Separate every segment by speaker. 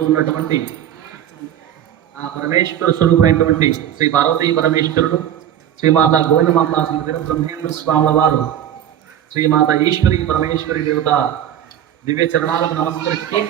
Speaker 1: ఉన్నటువంటి ఆ పరమేశ్వర స్వరూపమైనటువంటి శ్రీ పార్వతీ పరమేశ్వరుడు శ్రీమాత గోవిందమాంబ శ్రీ బ్రహ్మేంద్ర స్వాముల వారు శ్రీమాత ఈశ్వరి పరమేశ్వరి దేవత దివ్య చరణాలకు నమస్కరించి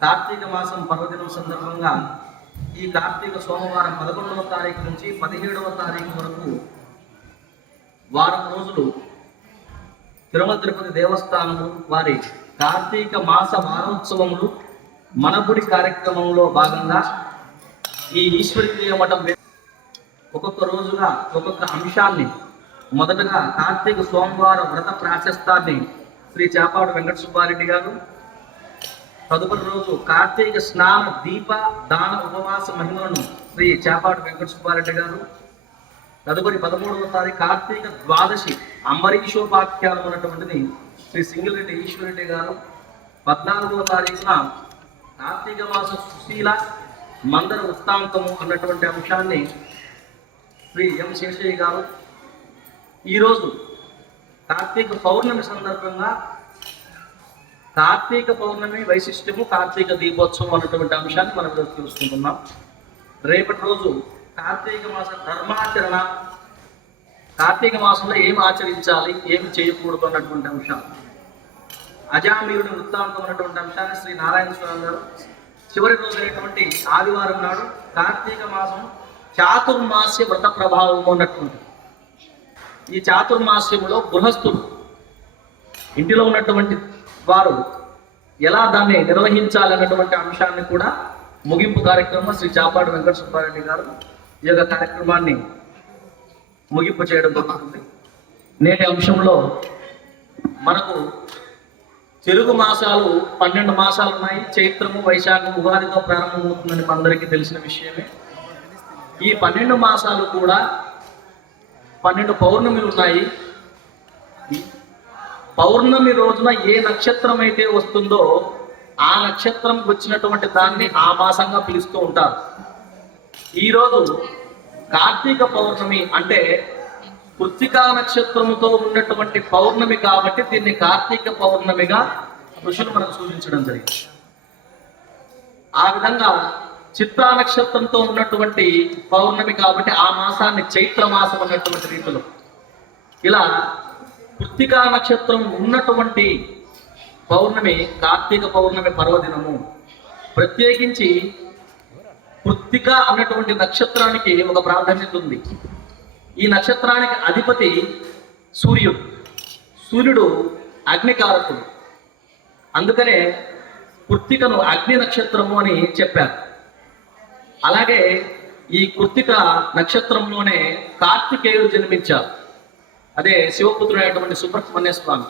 Speaker 1: కార్తీక మాసం పర్వదినం సందర్భంగా ఈ కార్తీక సోమవారం పదకొండవ తారీఖు నుంచి పదిహేడవ తారీఖు వరకు వారం రోజులు తిరుమల తిరుపతి దేవస్థానము వారి కార్తీక మాస వారోత్సవములు మనబుడి కార్యక్రమంలో భాగంగా ఈ ఈశ్వరి మఠం ఒక్కొక్క రోజుగా ఒక్కొక్క అంశాన్ని మొదటగా కార్తీక సోమవారం వ్రత ప్రాశస్తాన్ని శ్రీ చేపాడు వెంకట సుబ్బారెడ్డి గారు తదుపరి రోజు కార్తీక స్నాన దీప దాన ఉపవాస మహిమలను శ్రీ చేపాడు వెంకట సుబ్బారెడ్డి గారు తదుపరి పదమూడవ తారీఖు కార్తీక ద్వాదశి అంబరీషోపాఖ్యానం ఉన్నటువంటిది శ్రీ సింగిరెడ్డి ఈశ్వరెడ్డి గారు పద్నాలుగవ తారీఖున కార్తీక మాస సుశీల మందర వృత్తాంతము అన్నటువంటి అంశాన్ని శ్రీ ఎం శేషయ్య గారు ఈరోజు కార్తీక పౌర్ణమి సందర్భంగా కార్తీక పౌర్ణమి వైశిష్ట్యము కార్తీక దీపోత్సవం అన్నటువంటి అంశాన్ని మనం ఈరోజు తెలుసుకుంటున్నాం. రేపటి రోజు కార్తీక మాస ధర్మాచరణ కార్తీక మాసంలో ఏం ఆచరించాలి ఏమి చేయకూడదు అన్నటువంటి అంశాలు. అజామీయుడు వృత్తాంతం ఉన్నటువంటి అంశాన్ని శ్రీ నారాయణ స్వామి గారు చివరి రోజైనటువంటి ఆదివారం నాడు కార్తీక మాసం చాతుర్మాస్య వ్రత ప్రభావం ఉన్నటువంటి ఈ చాతుర్మాస్యములో గృహస్థులు ఇంటిలో ఉన్నటువంటి వారు ఎలా దాన్ని నిర్వహించాలన్నటువంటి అంశాన్ని కూడా ముగింపు కార్యక్రమం శ్రీ చాపాడు వెంకట సుబ్బారెడ్డి గారు ఈ యొక్క కార్యక్రమాన్ని ముగింపు చేయడం జరుగుతుంది. నేటి అంశంలో మనకు తెలుగు మాసాలు పన్నెండు మాసాలు ఉన్నాయి. చైత్రము వైశాఖం ఉగాదితో ప్రారంభమవుతుందని అందరికీ తెలిసిన విషయమే. ఈ పన్నెండు మాసాలు కూడా పన్నెండు పౌర్ణమిలు ఉన్నాయి. పౌర్ణమి రోజున ఏ నక్షత్రం అయితే వస్తుందో ఆ నక్షత్రం వచ్చినటువంటి దాన్ని ఆ మాసంగా పిలుస్తూ ఉంటారు. ఈరోజు కార్తీక పౌర్ణమి అంటే కృత్తికా నక్షత్రముతో ఉన్నటువంటి పౌర్ణమి కాబట్టి దీన్ని కార్తీక పౌర్ణమిగా ఋషులు మనకు సూచించడం జరిగింది. ఆ విధంగా చిత్రా నక్షత్రంతో ఉన్నటువంటి పౌర్ణమి కాబట్టి ఆ మాసాన్ని చైత్ర మాసం అన్నటువంటి రీతిలో ఇలా కృత్తికా నక్షత్రం ఉన్నటువంటి పౌర్ణమి కార్తీక పౌర్ణమి పర్వదినము ప్రత్యేకించి కృత్తిక అన్నటువంటి నక్షత్రానికి ఒక ప్రాధాన్యత ఉంది. ఈ నక్షత్రానికి అధిపతి సూర్యుడు. సూర్యుడు అగ్నికారకుడు. అందుకనే కృత్తికను అగ్ని నక్షత్రము అని చెప్పారు. అలాగే ఈ కృత్తిక నక్షత్రంలోనే కార్తికేయుడు జన్మించారు. అదే శివపుత్రుడైనటువంటి సుబ్రహ్మణ్య స్వామి.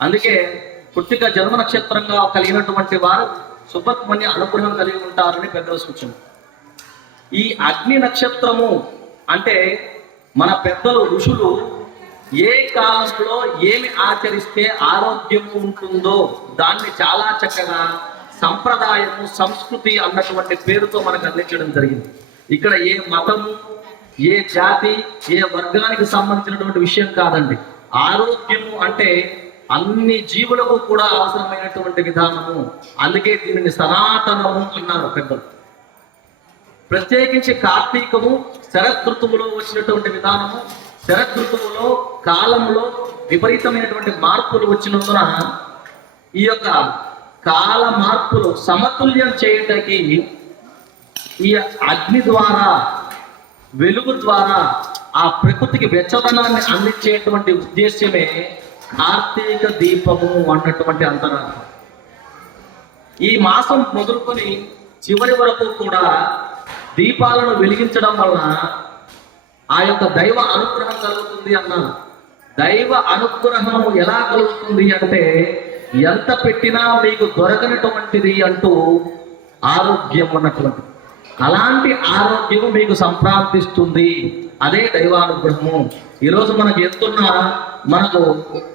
Speaker 1: అందుకే కృత్తిక జన్మ నక్షత్రంగా కలిగినటువంటి వారు సుబ్రహ్మణ్య అనుగ్రహం కలిగి ఉంటారని పెద్దల సూచన. ఈ అగ్ని నక్షత్రము అంటే మన పెద్దలు ఋషులు ఏ కాలంలో ఏమి ఆచరిస్తే ఆరోగ్యం ఉంటుందో దాన్ని చాలా చక్కగా సంప్రదాయము సంస్కృతి అన్నటువంటి పేరుతో మనకు అందించడం జరిగింది. ఇక్కడ ఏ మతము ఏ జాతి ఏ వర్గానికి సంబంధించినటువంటి విషయం కాదండి. ఆరోగ్యము అంటే అన్ని జీవులకు కూడా అవసరమైనటువంటి విధానము. అందుకే దీనిని సనాతనము అన్నారు పెద్దలు. ప్రత్యేకించి కార్తీకము శరదృతువులో వచ్చినటువంటి విధానము. శరదృతువులో కాలంలో విపరీతమైనటువంటి మార్పులు వచ్చినందున ఈ యొక్క కాల మార్పులు సమతుల్యం చేయటానికి ఈ అగ్ని ద్వారా వెలుగు ద్వారా ఆ ప్రకృతికి వెచ్చదనాన్ని అందించేటువంటి ఉద్దేశ్యమే కార్తీక దీపము అన్నటువంటి అంతరార్థం. ఈ మాసం మొదలుకొని చివరి వరకు కూడా దీపాలను వెలిగించడం వలన ఆ యొక్క దైవ అనుగ్రహం కలుగుతుంది అన్నాను. దైవ అనుగ్రహం ఎలా కలుగుతుంది అంటే ఎంత పెట్టినా మీకు దొరకనటువంటిది అంటూ ఆరోగ్యం అన్నటువంటి అలాంటి ఆరోగ్యము మీకు సంప్రాప్తిస్తుంది. అదే దైవానుగ్రహము. ఈరోజు మనకు ఎంతున్నా మనకు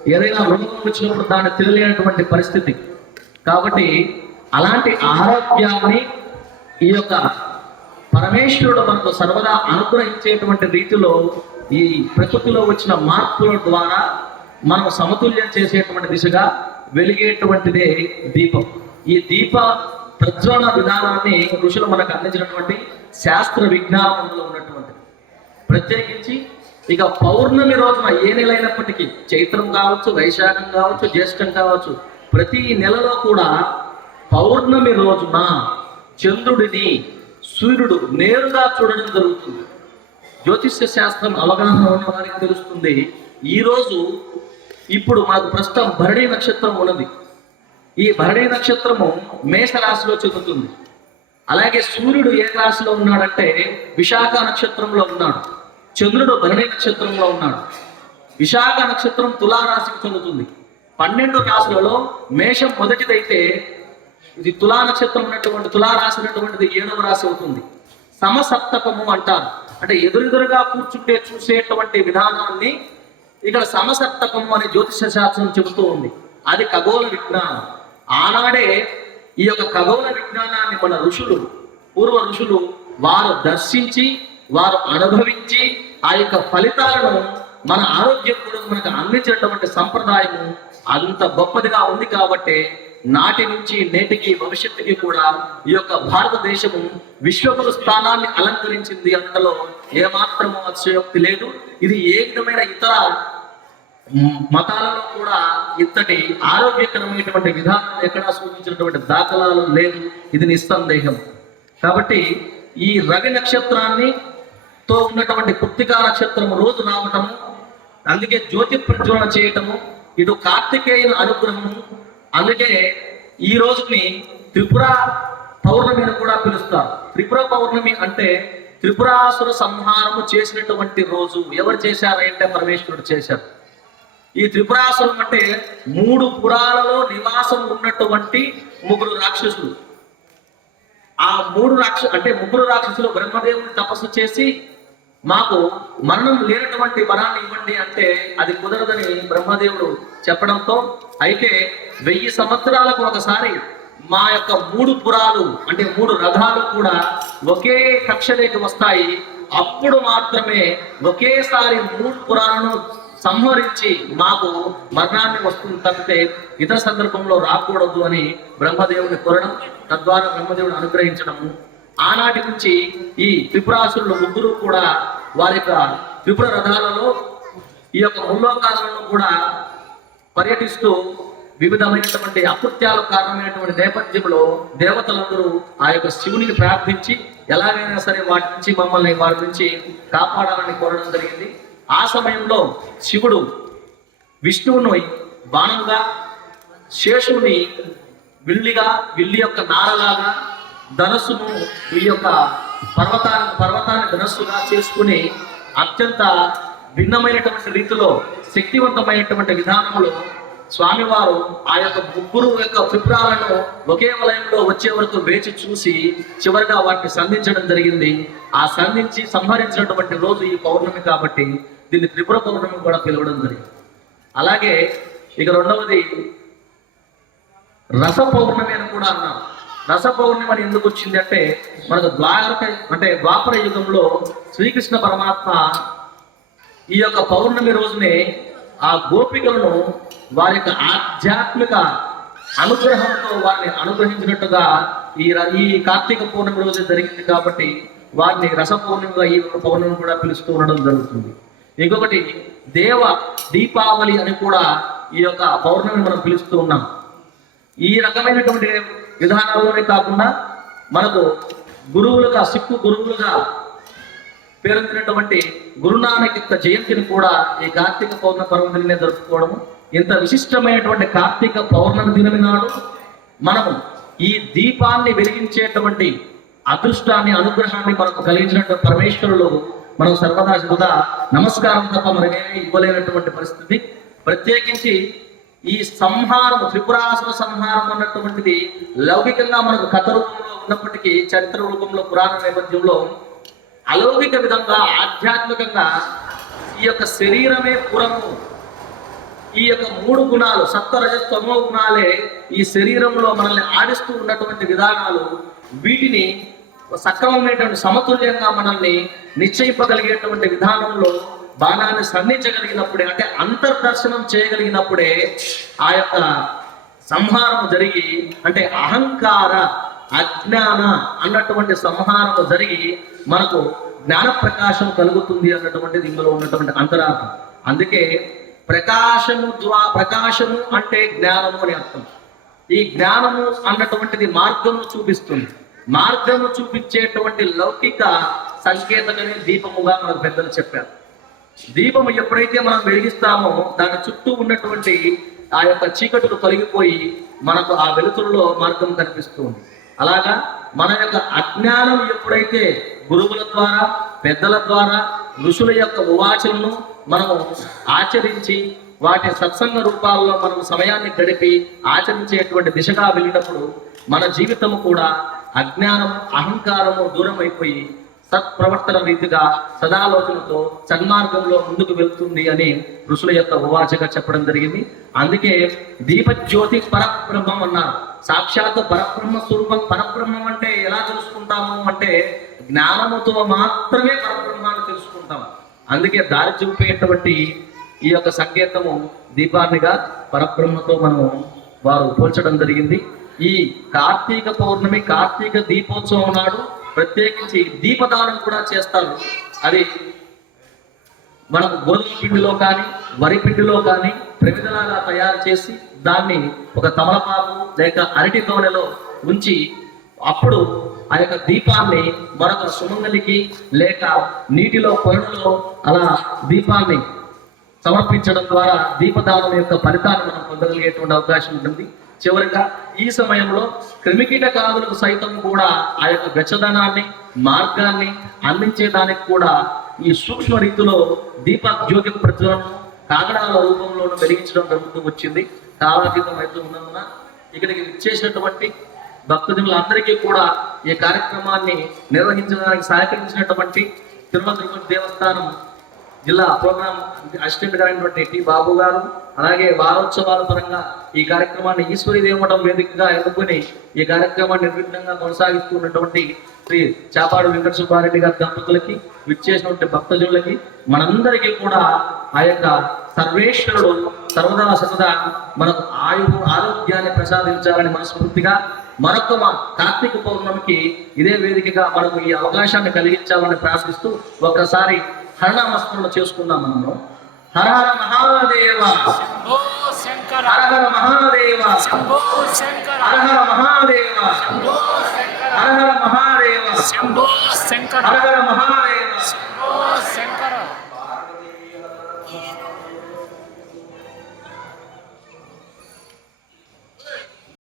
Speaker 1: ఏదైనా రోగం వచ్చినప్పుడు దాన్ని తెలియనటువంటి పరిస్థితి. కాబట్టి అలాంటి ఆరోగ్యాన్ని ఈ యొక్క పరమేశ్వరుడు మనకు సర్వదా అనుగ్రహించేటువంటి రీతిలో ఈ ప్రకృతిలో వచ్చిన మార్పుల ద్వారా మనం సమతుల్యం చేసేటువంటి దిశగా వెలిగేటువంటిదే దీపం. ఈ దీప ప్రజ్వలన విధానాన్ని ఋషులు మనకు అందించినటువంటి శాస్త్ర విజ్ఞానంలో ఉన్నటువంటిది. ప్రత్యేకించి ఇక పౌర్ణమి రోజున ఏ నెల అయినప్పటికీ చైత్రం కావచ్చు వైశాఖం కావచ్చు జ్యేష్టం కావచ్చు ప్రతి నెలలో కూడా పౌర్ణమి రోజున చంద్రుడిని సూర్యుడు నేరుగా చూడడం జరుగుతుంది. జ్యోతిష్య శాస్త్రం అవగాహన ఉన్న వారికి తెలుస్తుంది ఈరోజు ఇప్పుడు మాకు ప్రస్తుతం భరణీ నక్షత్రం ఉన్నది. ఈ భరణీ నక్షత్రము మేష రాశిలో చెందుతుంది. అలాగే సూర్యుడు ఏ రాశిలో ఉన్నాడంటే విశాఖ నక్షత్రంలో ఉన్నాడు. చంద్రుడు భరణి నక్షత్రంలో ఉన్నాడు. విశాఖ నక్షత్రం తులా రాశికి చెందుతుంది. పన్నెండు రాశులలో మేషం మొదటిదైతే ఇది తులా నక్షత్రం ఉన్నటువంటి తులా రాశి ఉన్నటువంటిది ఏడవ రాశి అవుతుంది. సమసప్తకము అంటారు. అంటే ఎదురెదురుగా కూర్చుంటే చూసేటువంటి విధానాన్ని ఇక్కడ సమసప్తకము అనే జ్యోతిష శాస్త్రం చెబుతూ ఉంది. అది ఖగోళ విజ్ఞానం. ఆనాడే ఈ యొక్క ఖగోళ విజ్ఞానాన్ని మన ఋషులు పూర్వ ఋషులు వారు దర్శించి వారు అనుభవించి ఆ యొక్క ఫలితాలను మన ఆరోగ్యం కూడా మనకు అందించినటువంటి సంప్రదాయము అంత గొప్పదిగా ఉంది కాబట్టి నాటి నుంచి నేటికి భవిష్యత్తుకి కూడా ఈ యొక్క భారతదేశము విశ్వగురు స్థానాన్ని అలంకరించింది అందులో ఏమాత్రము అతిశయోక్తి లేదు. ఇది ఏ విధమైన ఇతర మతాలలో కూడా ఇంతటి ఆరోగ్యకరమైనటువంటి విధానం ఎక్కడా సూచించినటువంటి దాఖలాలు లేదు. ఇది నిస్సందేహం. కాబట్టి ఈ రవి నక్షత్రాన్ని తో ఉన్నటువంటి కృత్తికా నక్షత్రం రోజు రావటము అందుకే జ్యోతి ప్రజ్వలన చేయటము ఇటు కార్తికేయుని అనుగ్రహము అందుకే ఈ రోజుని త్రిపుర పౌర్ణమి అని కూడా పిలుస్తారు. త్రిపుర పౌర్ణమి అంటే త్రిపురాసుర సంహారము చేసినటువంటి రోజు. ఎవరు చేశారంటే పరమేశ్వరుడు చేశారు. ఈ త్రిపురాసురం అంటే మూడు పురాలలో నివాసం ఉన్నటువంటి ముగ్గురు రాక్షసులు. ఆ మూడు రాక్ష అంటే ముగ్గురు రాక్షసులు బ్రహ్మదేవుని తపస్సు చేసి మాకు మరణం లేనటువంటి వరాన్ని ఇవ్వండి అంటే అది కుదరదని బ్రహ్మదేవుడు చెప్పడంతో అయితే వెయ్యి సంవత్సరాలకు ఒకసారి మా యొక్క మూడు పురాలు అంటే మూడు రథాలు కూడా ఒకే కక్షలోకి వస్తాయి. అప్పుడు మాత్రమే ఒకేసారి మూడు పురాలను సంహరించి మాకు మరణాన్ని వస్తుంది తప్పితే ఇతర సందర్భంలో రాకూడదు అని బ్రహ్మదేవుని కోరడం తద్వారా బ్రహ్మదేవుడు అనుగ్రహించడము ఆనాటి నుంచి ఈ త్రిపురాసురులు ముగ్గురు కూడా వారి యొక్క త్రిపుర రథాలలో ఈ యొక్క ముల్లోకాలను కూడా పర్యటిస్తూ వివిధమైనటువంటి అకృత్యాలకు కారణమైనటువంటి నేపథ్యంలో దేవతలందరూ ఆ యొక్క శివుని ప్రార్థించి ఎలాగైనా సరే వాటి నుంచి మమ్మల్ని వారి నుంచి కాపాడాలని కోరడం జరిగింది. ఆ సమయంలో శివుడు విష్ణువుని బాణంగా శేషువుని విల్లిగా విల్లి యొక్క నారలాగా ధనస్సును ఈ యొక్క పర్వతాన్ని పర్వతాన్ని ధనస్సుగా చేసుకుని అత్యంత భిన్నమైనటువంటి రీతిలో శక్తివంతమైనటువంటి విధానంలో స్వామివారు ఆ యొక్క ముగ్గురు యొక్క త్రిపురాలను ఒకే వలయంలో వచ్చే వరకు వేచి చూసి చివరిగా వాటిని సంధించడం జరిగింది. ఆ సంధించి సంహరించినటువంటి రోజు ఈ పౌర్ణమి కాబట్టి దీన్ని త్రిపుర పౌర్ణమి కూడా పిలవడం జరిగింది. అలాగే ఇక రెండవది రస పౌర్ణమి అని కూడా అన్నారు. రస అని ఎందుకు వచ్చింది అంటే మనకు ద్వారక అంటే ద్వాపర యుగంలో శ్రీకృష్ణ పరమాత్మ ఈ యొక్క పౌర్ణమి రోజునే ఆ గోపికలను వారి యొక్క ఆధ్యాత్మిక అనుగ్రహంతో వారిని అనుగ్రహించినట్టుగా ఈ ర- ఈ కార్తీక పౌర్ణమి రోజు జరిగింది కాబట్టి వారిని రస పౌర్ణమిగా ఈ యొక్క పౌర్ణమి కూడా పిలుస్తూ ఉండడం జరుగుతుంది. ఇంకొకటి దేవ దీపావళి అని కూడా ఈ యొక్క పౌర్ణమి మనం పిలుస్తూ ఉన్నాం. ఈ రకమైనటువంటి విధానాల్లోనే కాకుండా మనకు గురువులుగా సిక్కు గురువులుగా పేరొందినటువంటి గురునానక్ యొక్క జయంతిని కూడా ఈ కార్తీక పౌర్ణ పర్వదినే జరుపుకోవడము. ఇంత విశిష్టమైనటువంటి కార్తీక పౌర్ణమి దినమి నాడు మనము ఈ దీపాన్ని వెలిగించేటువంటి అదృష్టాన్ని అనుగ్రహాన్ని మనకు కలిగించినటువంటి పరమేశ్వరులు మనం సర్వదా సదా నమస్కారం తప్ప మనమేమీ ఇవ్వలేనటువంటి పరిస్థితి. ప్రత్యేకించి ఈ సంహారం త్రిపురాసుర సంహారం అన్నటువంటిది లౌకికంగా మనకు కథ రూపంలో ఉన్నప్పటికీ చరిత్ర రూపంలో పురాణ నేపథ్యంలో అలౌకిక విధంగా ఆధ్యాత్మికంగా ఈ యొక్క శరీరమే పురము. ఈ యొక్క మూడు గుణాలు సత్వరజస్తమో గుణాలే ఈ శరీరంలో మనల్ని ఆడిస్తూ ఉన్నటువంటి విధానాలు వీటిని సక్రమమైనటువంటి సమతుల్యంగా మనల్ని నిశ్చయింపగలిగేటువంటి విధానంలో బాణాన్ని సంధించగలిగినప్పుడే అంటే అంతర్దర్శనం చేయగలిగినప్పుడే ఆ యొక్క సంహారము జరిగి అంటే అహంకార అజ్ఞాన అన్నటువంటి సంహారము జరిగి మనకు జ్ఞాన ప్రకాశం కలుగుతుంది అన్నటువంటిది ఇందులో ఉన్నటువంటి అంతరార్థం. అందుకే ప్రకాశము ద్వా ప్రకాశము అంటే జ్ఞానము అని అర్థం. ఈ జ్ఞానము అన్నటువంటిది మార్గము చూపిస్తుంది. మార్గము చూపించేటువంటి లౌకిక సంకేతకనే దీపముగా మనకు పెద్దలు చెప్పారు. దీపం ఎప్పుడైతే మనం వెలిగిస్తామో దాని చుట్టూ ఉన్నటువంటి ఆ యొక్క చీకటులు తొలగిపోయి మనకు ఆ వెలుతురులో మార్గం కనిపిస్తుంది. అలాగా మన యొక్క అజ్ఞానం ఎప్పుడైతే గురువుల ద్వారా పెద్దల ద్వారా ఋషుల యొక్క ఉవాచనను మనము ఆచరించి వాటి సత్సంగ రూపాల్లో మనం సమయాన్ని గడిపి ఆచరించేటువంటి దిశగా వెళ్ళినప్పుడు మన జీవితము కూడా అజ్ఞానము అహంకారము దూరం అయిపోయి సత్ప్రవర్తన రీతిగా సదాలోచనతో సన్మార్గంలో ముందుకు వెళ్తుంది అని ఋషుల యొక్క ఉవాచగా చెప్పడం జరిగింది. అందుకే దీపజ్యోతి పరబ్రహ్మం అన్నారు. సాక్షాత్ పరబ్రహ్మ స్వరూపం పరబ్రహ్మం అంటే ఎలా తెలుసుకుంటాము అంటే జ్ఞానముతో మాత్రమే పరబ్రహ్మాన్ని తెలుసుకుంటాం. అందుకే దారి చూపేటువంటి ఈ యొక్క సంకేతము దీపాన్నిగా పరబ్రహ్మతో మనము వారు పోల్చడం జరిగింది. ఈ కార్తీక పౌర్ణమి కార్తీక దీపోత్సవం నాడు ప్రత్యేకించి దీపదానం కూడా చేస్తారు. అది మనకు గోధుమ పిండిలో కానీ వరి పిండిలో కానీ ప్రమిదలాగా తయారు చేసి దాన్ని ఒక తమలపాకు లేక అరటి తోనెలో ఉంచి అప్పుడు ఆ యొక్క దీపాన్ని మరొక సుమంగలికి లేక నీటిలో పొరలో అలా దీపాన్ని సమర్పించడం ద్వారా దీపదానం యొక్క ఫలితాన్ని మనం పొందగలిగేటువంటి అవకాశం ఉంటుంది. చివరిగా ఈ సమయంలో క్రిమికీటకాదులకు సైతం కూడా ఆ యొక్క వెచ్చదనాన్ని మార్గాన్ని అందించేదానికి కూడా ఈ సూక్ష్మ రీతిలో దీప జ్యోతి కాగడాల రూపంలోనూ వెలిగించడం జరుగుతూ వచ్చింది. కాలాతీతం అయితే ఉన్నందున ఇక్కడికి ఇచ్చేసినటువంటి భక్తజనులందరికీ కూడా ఈ కార్యక్రమాన్ని నిర్వహించడానికి సహకరించినటువంటి తిరుమల తిరుపతి దేవస్థానం జిల్లా ప్రోగ్రామ్ అసిస్టెంట్ అయినటువంటి టి బాబు గారు అలాగే వారోత్సవాల పరంగా ఈ కార్యక్రమాన్ని ఈశ్వరి దేవమఠం వేదికగా ఎదుర్కొని ఈ కార్యక్రమాన్ని నిర్విఘ్నంగా కొనసాగిస్తున్నటువంటి శ్రీ చాపాడు వెంకట సుబ్బారెడ్డి గారి దంపతులకి విచ్చేసినటువంటి భక్తజనులకి మనందరికీ కూడా ఆ యొక్క సర్వేశ్వరుడు సర్వదా సర్వదా మనకు ఆయు ఆరోగ్యాన్ని ప్రసాదించాలని మనస్ఫూర్తిగా మరొక మా కార్తీక పౌర్ణమికి ఇదే వేదికగా మనకు ఈ అవకాశాన్ని కలిగించాలని ప్రార్థిస్తూ ఒక్కసారి హరణామస్మరణ చేసుకుందాం మనము. హర హర మహాదేవ హర హర మహాదేవ. హర హర మహాదేవ. హర హర మహాదేవ. హర హర మహాదేవ.